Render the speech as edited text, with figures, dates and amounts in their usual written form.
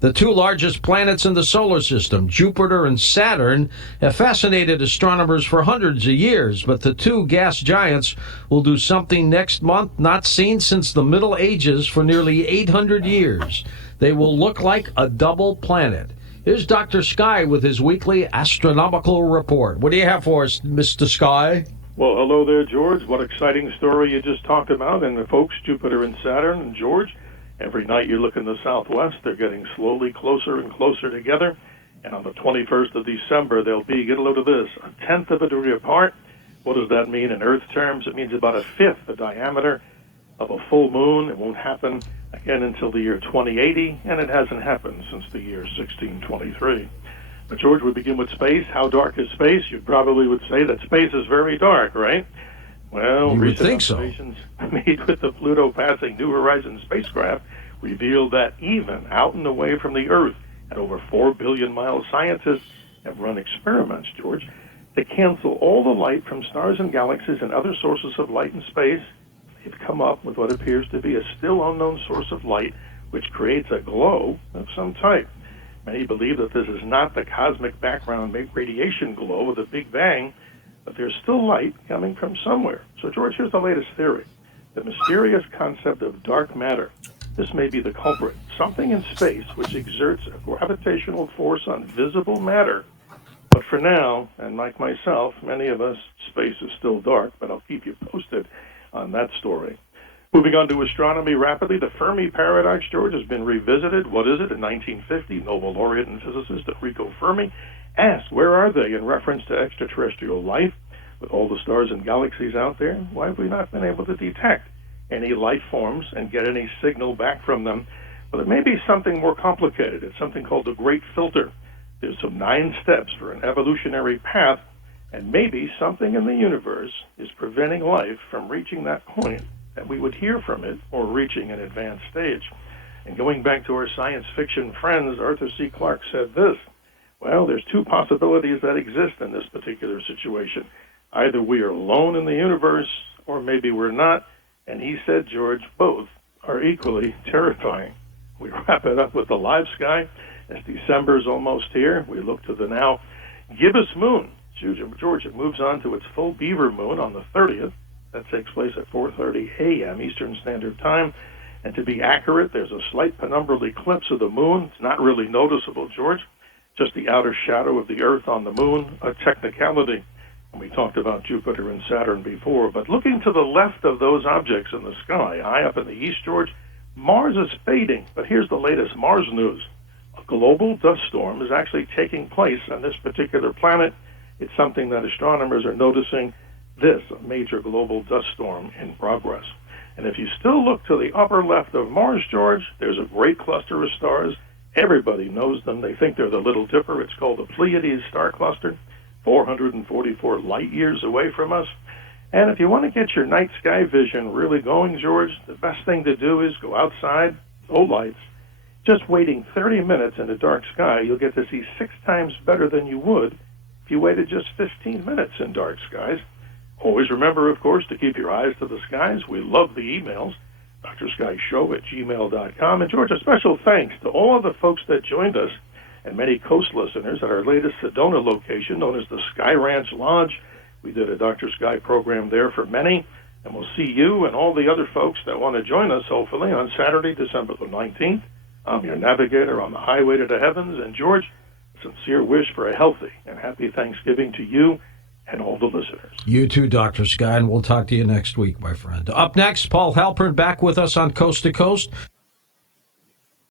The two largest planets in the solar system, Jupiter and Saturn, have fascinated astronomers for hundreds of years, but the two gas giants will do something next month not seen since the Middle Ages for nearly 800 years. They will look like a double planet. Here's Dr. Sky with his weekly astronomical report. What do you have for us, Mr. Sky? Well, hello there, George. What exciting story you just talked about. And the folks, Jupiter and Saturn, and George, every night you look in the southwest, they're getting slowly closer and closer together. And on the 21st of December, they'll be, get a load of this, a tenth of a degree apart. What does that mean in Earth terms? It means about a fifth the diameter of a full moon. It won't happen again until the year 2080, and it hasn't happened since the year 1623. But George, we begin with space. How dark is space? You probably would say that space is very dark, right? Well, you would recent think so. observations made with the Pluto passing New Horizons spacecraft revealed that even out and away from the Earth, at over 4 billion miles, scientists have run experiments, George, to cancel all the light from stars and galaxies and other sources of light in space. They've come up with what appears to be a still unknown source of light, which creates a glow of some type. Many believe that this is not the cosmic background radiation glow of the Big Bang, but there's still light coming from somewhere. So, George, here's the latest theory. The mysterious concept of dark matter. This may be the culprit. Something in space which exerts a gravitational force on visible matter. But for now, and like myself, many of us, space is still dark, but I'll keep you posted on that story. Moving on to astronomy rapidly, the Fermi paradox, George, has been revisited. What is it? In 1950, Nobel laureate and physicist Enrico Fermi asked, where are they in reference to extraterrestrial life? With all the stars and galaxies out there, why have we not been able to detect any life forms and get any signal back from them? Well, it may be something more complicated. It's something called the Great Filter. There's some 9 steps for an evolutionary path, and maybe something in the universe is preventing life from reaching that point that we would hear from it or reaching an advanced stage. And going back to our science fiction friends, Arthur C. Clarke said this, well, there's 2 possibilities that exist in this particular situation. Either we are alone in the universe, or maybe we're not. And he said, George, both are equally terrifying. We wrap it up with the live sky. As December is almost here, we look to the now gibbous moon. George, it moves on to its full beaver moon on the 30th. That takes place at 4:30 a.m. Eastern Standard Time. And to be accurate, there's a slight penumbral eclipse of the moon. It's not really noticeable, George. Just the outer shadow of the Earth on the moon, a technicality. And we talked about Jupiter and Saturn before. But looking to the left of those objects in the sky, high up in the east, George, Mars is fading. But here's the latest Mars news. A global dust storm is actually taking place on this particular planet. It's something that astronomers are noticing. This, a major global dust storm in progress. And if you still look to the upper left of Mars, George, there's a great cluster of stars. Everybody knows them. They think they're the Little Dipper. It's called the Pleiades star cluster, 444 light years away from us. And if you want to get your night sky vision really going, George, the best thing to do is go outside, no lights. Just waiting 30 minutes in a dark sky, you'll get to see 6 times better than you would if you waited just 15 minutes in dark skies. Always remember, of course, to keep your eyes to the skies. We love the emails, drskyshow@gmail.com. And, George, a special thanks to all of the folks that joined us and many Coast listeners at our latest Sedona location, known as the Sky Ranch Lodge. We did a Dr. Sky program there for many, and we'll see you and all the other folks that want to join us, hopefully, on Saturday, December the 19th. I'm your navigator on the highway to the heavens. And, George, a sincere wish for a healthy and happy Thanksgiving to you and all the listeners. You too, Dr. Sky, and we'll talk to you next week, my friend. Up next, Paul Halpern back with us on Coast to Coast.